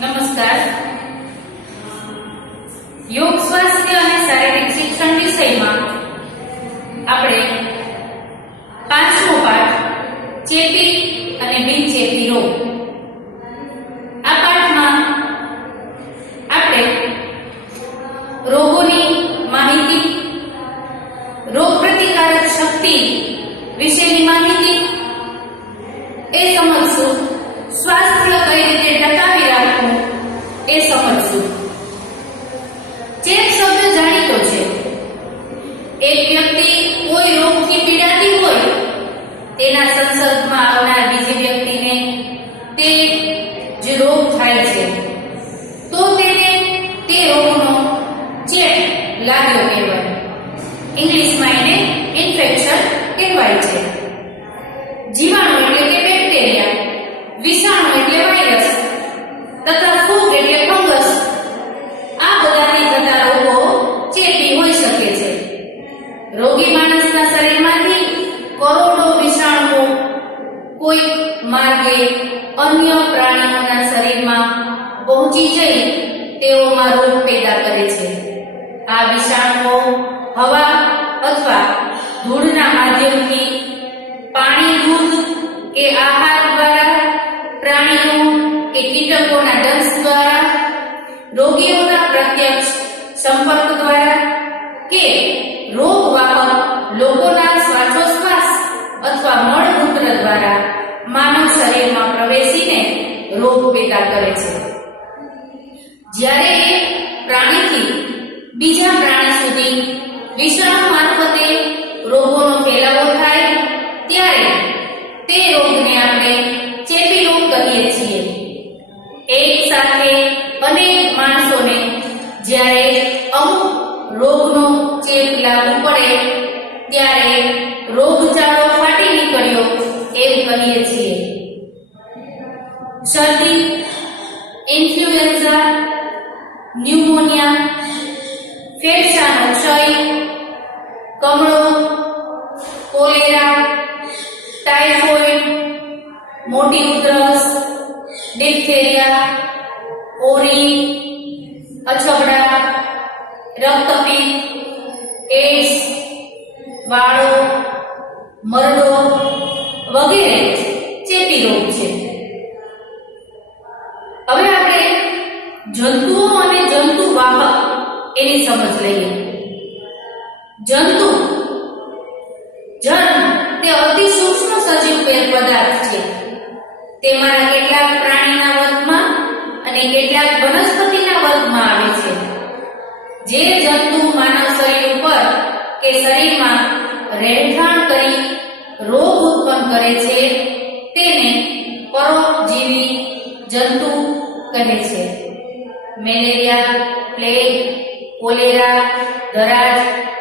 નમસ્કાર. યોગ સ્વાસ્થ્ય અને શારીરિક શિક્ષણ વિષયમાં આપણે પાંચમો પાઠ ચેપી અને બિનચેપી રોગ. આ પાઠમાં આપણે રોગોની માહિતી, રોગ પ્રતિકારક શક્તિ વિશેની માહિતી એ સમજશું. સ્વાસ્થ્ય કઈ રીતે ટકાવી રાખવું એ સમજશું. ચેપ શબ્દ જાણીતો છે. એક વ્યક્તિ કોઈ રોગથી પીડાતી હોય તેના સંસર્ગમાં આવનાર બીજી વ્યક્તિને તે જે રોગ થાય છે તો તેને તે રોગનો ચેપ લાગ્યો કહેવાય. ઇંગ્લિશમાં એને ઇન્ફેક્શન કહેવાય છે. જીવાણુ એટલે કે બેક્ટેરિયા, વિષાણુ એટલે વાયરસ તથા ફૂગ એટલે ફંગસ, આ બધાથી થતા રોગો ચેપી હોઈ શકે છે. રોગી માણસના શરીરમાંથી કરોડો વિષાણુઓ કોઈ માર્ગે અન્ય પ્રાણીઓના શરીરમાં પહોંચી જઈ તેઓમાં રોગ પેદા કરે છે. આ વિષાણુઓ હવા અથવા ધૂળના માધ્યમથી, પાણી, દૂધ કે આહાર દ્વારા, પ્રાણીઓ કે કીટકોના દંશ દ્વારા, રોગીઓના પ્રત્યક્ષ સંપર્ક દ્વારા કે રોગવાહક લોકોના શ્વાસોશ્વાસ અથવા મળમૂત્ર દ્વારા માનવ શરીરમાં પ્રવેશીને રોગ પેદા કરે છે. જ્યારે એક પ્રાણીથી બીજા પ્રાણી સુધી વિષાણુ મારફતે રોગોનો ફેલાવો થાય ત્યારે તે રોગને આપણે ચેપી રોગ કહીએ છીએ. એક સાથે અનેક માણસોને જ્યારે અમુક રોગનો ચેપ લાગુ પડે ત્યારે રોગચાળો ફાટી નીકળ્યો એમ કહીએ છીએ. શરદી, ઇન્ફ્લુએન્ઝા, ન્યુમોનિયા, ફેફસાનો ક્ષય, કમળો, કોલેરા, ટાઇફોઇડ, મોટી ઉધરસ, ડિફ્થેરિયા, ઓરી, અછબડા, રક્તપિત્ત, એડ્સ, વાળો, મરડો વગેરે ચેપી રોગ છે. હવે આપણે જંતુઓ અને જંતુવાહક એની સમજ લઈએ. જંતુ જન્મ તે અતિ સૂક્ષ્મ સજીવ પદાર્થ છે. તેમાંના કેટલાક પ્રાણીના વર્ગમાં અને કેટલાક વનસ્પતિના વર્ગમાં આવે છે. જે જંતુ માનવ શરીર ઉપર કે શરીરમાં રહેઠાણ કરી રોગ ઉત્પન્ન કરે છે તેને પરોપજીવી જંતુ કહે છે. મેલેરિયા, પ્લેગ, કોલેરા, દરાજ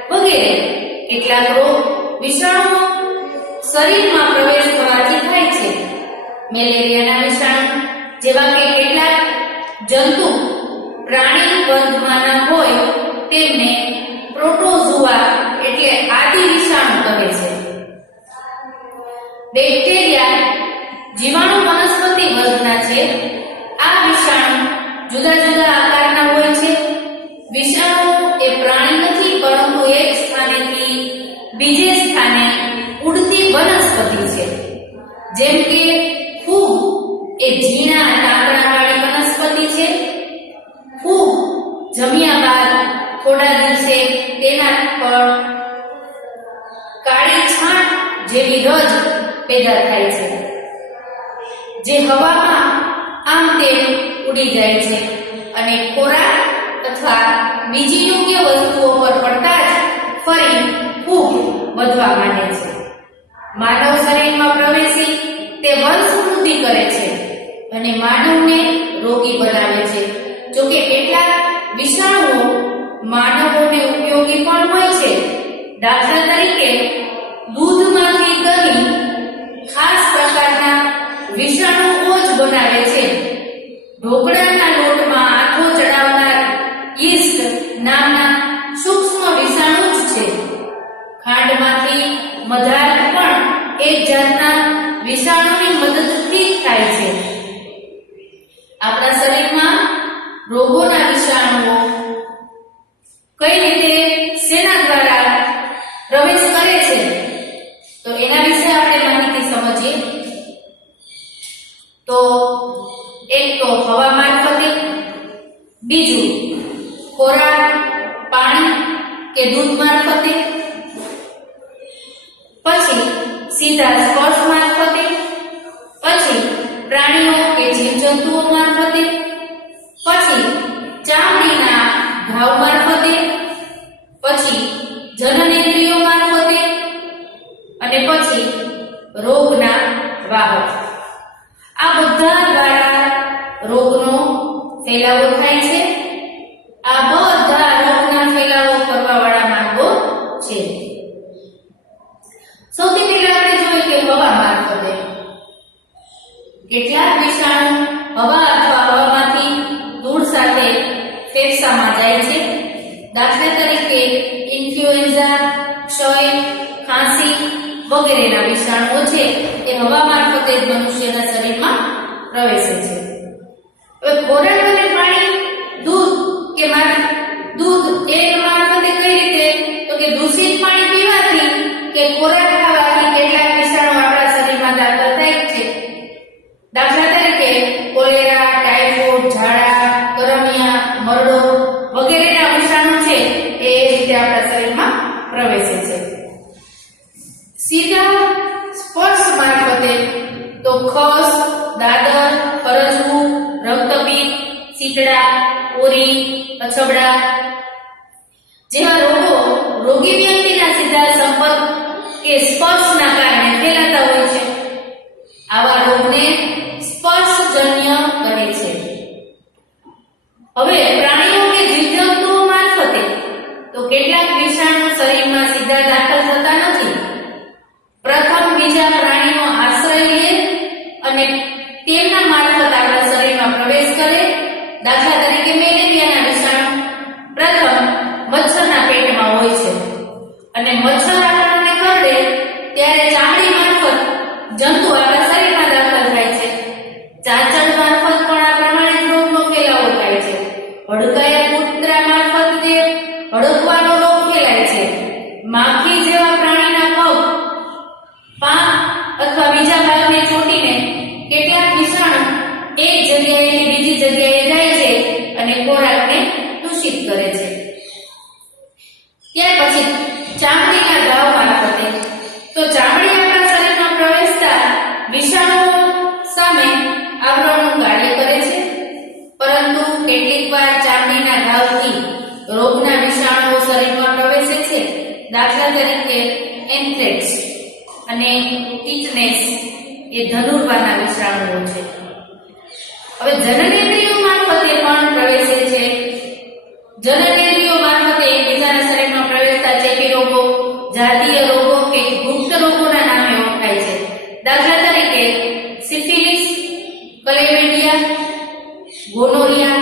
વગેરે કેટલાક રોગ વિષાણુઓ શરીરમાં પ્રવેશ કરવાથી થાય છે. મેલેરિયાના વિષાણુ જેવા કે કેટલાક જંતુ પ્રાણી વર્ગમાંના હોય તેમને પ્રોટોઝોઆ એટલે આદિ વિષાણુ કહે છે. બેક્ટેરિયા જીવાણુ વનસ્પતિ વર્ગના છે. આ વિષાણુ જુદા જુદા આકારના હોય છે. વિષાણુ એ પ્રાણી નથી પરંતુ એક સ્થાનેથી બીજે સ્થાને ઉડતી વનસ્પતિ છે. જેમ કે ફૂગ એ ઝીણા ટાંકણાવાળી વનસ્પતિ છે. ફૂગ જમ્યા બાદ થોડા દિવસે તેના પર કાળી છાંટ જેવી રજ પેદા થાય છે, જે હવામાં આમ તેમ ઉડી જાય છે અને ખોરાક અથવા બીજી યોગ્ય વસ્તુઓ પર પડતા જ ફરી ફૂગ વધવા માંડે છે. માનવ શરીરમાં પ્રવેશી તે વંશવૃદ્ધિ કરે છે અને માનવને રોગી બનાવે છે. જોકે કેટલાક વિષાણુઓ માનવોને ઉપયોગી પણ હોય છે. દાખલા તરીકે દૂધમાંથી દહીં ખાસ પ્રકારના વિષાણુઓ જ બનાવે છે. ઢોકળાના લોટમાં આથો ચડાવનાર યીસ્ટ નામના સૂક્ષ્મ વિષાણુ જ છે. ખાંડમાંથી મધાર પણ એક જાતના વિષાણુની મદદથી થાય છે. તો એક તો હવા મારફતે, બીજું ખોરાક, પાણી કે દૂધ મારફતે, પછી સીધા સ્પર્શ મારફતે, પછી પ્રાણીઓ કે જીવજંતુઓ મારફતે, પછી ચામડીના ઘાવ મારફતે, પછી જનનેન્દ્રિયો મારફતે અને પછી રોગના વાહક. આ બધા દ્વારા રોગનો ફેલાવો થાય છે. આ બધા રોગના ફેલાવો કરવાવાળા માર્ગો છે. સૌથી પહેલા આપણે જોઈએ કે હવા મારફતે. કેટલાક વિષાણુ હવા અથવા હવામાંથી ધૂળ સાથે ફેફસામાં જાય છે. દાખલા તરીકે ઇન્ફ્લુએન્ઝા, ક્ષય, ખાંસી વગેરેના વિષાણુઓ છે એ હવા મારફતે જ મનુષ્યના શરીરમાં પ્રવેશે છે. હવે ખોરાક અને પાણી, દૂધ કે દૂધ એ મારફતે કઈ રીતે? તો કે દૂષિત પાણી પીવાથી કે ખોરાક ખાવાથી કેટલાક વિષાણુ આપણા શરીરમાં દાખલ થાય છે. દાખલા તરીકે કોલેરા, ટાઇફોઇડ, ઝાડા, કરમિયા, મરડો વગેરેના વિષાણુ છે એ રીતે આપણા શરીરમાં પ્રવેશે છે. સીધા સ્પર્શ મારફતે તો ખસ, દાદર, કરજવું, રક્તપિત્ત, શીતળા, ઓરી, અછબડા જેવા રોગો રોગી વ્યક્તિના સીધા સંપર્ક કે સ્પર્શના કારણે ફેલાતા હોય છે. આવા રોગને સ્પર્શજન્ય કહે છે. હવે પ્રાણીઓ કે જીવજંતુઓ મારફતે તો કેટલાક વિષાણુ શરીરમાં સીધા દાખલ થતા નથી. પ્રથમ બીજા પ્રાણીનો આશ્રય લે અને તેમના મારફત આપણા શરીરમાં પ્રવેશ કરે. દાખલા તરીકે મેલેરિયાના વિષાણુ પ્રથમ મચ્છરના પેટમાં હોય છે અને મચ્છર આપણને કરડે ત્યારે ચામડી મારફત જંતુ આપણા શરીરમાં દાખલ થાય છે. ચાંચડ મારફત પણ આ પ્રમાણે રોગનો ફેલાવો થાય છે. હડકાયા કૂતરા મારફત જે હડકવાનો રોગ ફેલાય છે. માખી જેવા પ્રાણીના પગ, પાંખ અથવા બીજા ભાગને ચોંટીને કેટલાક વિષાણુ એક જગ્યાએથી બીજી જગ્યાએ જાય છે અને ખોરાકને દૂષિત કરે છે. ત્યાર પછી ચામડીના ઘાવ મારફતે તો ચામડી આપણા શરીરમાં પ્રવેશતા વિષાણુઓ સામે આવરણનું કાર્ય કરે છે. પરંતુ કેટલીક વાર ચામડીના ઘાવથી રોગના વિષાણુઓ શરીરમાં પ્રવેશે છે. દાખલા તરીકે એન્થ્રેક્સ અને ટીટનેસ એ ધનુર્વારના વિષાણુઓ છે. હવે જનનેન્દ્રિયો મારફતે પણ પ્રવેશે છે. જનનેન્દ્રિયો મારફતે એકબીજાના શરીરમાં પ્રવેશતા ચેપી રોગો, જાતીય રોગો કે ગુપ્ત રોગોના નામે ઓળખાય છે. દાખલા તરીકે સિફિલિસ, ક્લેમિડિયા, ગોનોરિયા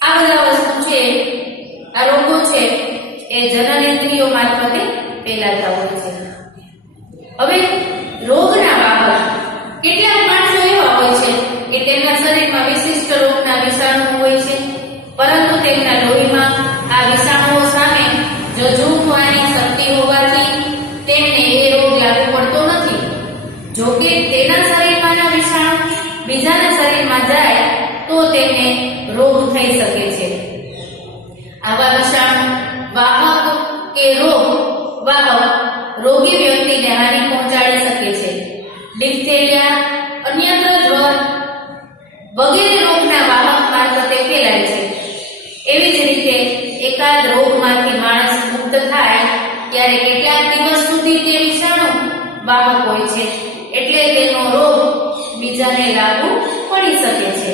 આ બધા વસ્તુ છે, આ રોગો છે એ જનનેન્દ્રિયો મારફતે ફેલાતા હોય છે. હવે રોગના વાહક કેટલાક માણસો એવા હોય છે કે તેમના શરીરમાં વિશિષ્ટ રોગના વિષાણુ હોય છે, પરંતુ તેમના લોહીમાં આ વિષાણુઓ સામે જઝૂમવાની શક્તિ હોવાથી તેમને એ રોગ લાગુ પડતો નથી. જો કે તેના શરીરમાંના વિષાણુ બીજાના શરીરમાં જાય તો તેમને રોગ થઈ શકે છે. આવા વિષાણુ વાહક કે વાહક રોગી વ્યક્તિને હાનિ પહોંચાડી શકે છે. ડિપ્થેરિયા, અન્યત્ર જ્વર વગેરે રોગના વાહક મારફતે ફેલાય છે. એવી જ રીતે એકાદ રોગમાંથી માણસ મુક્ત થાય ત્યારે કેટલાક દિવસ સુધી તે વિષાણુ વાહક હોય છે, એટલે તેનો રોગ બીજાને લાગુ પડી શકે છે.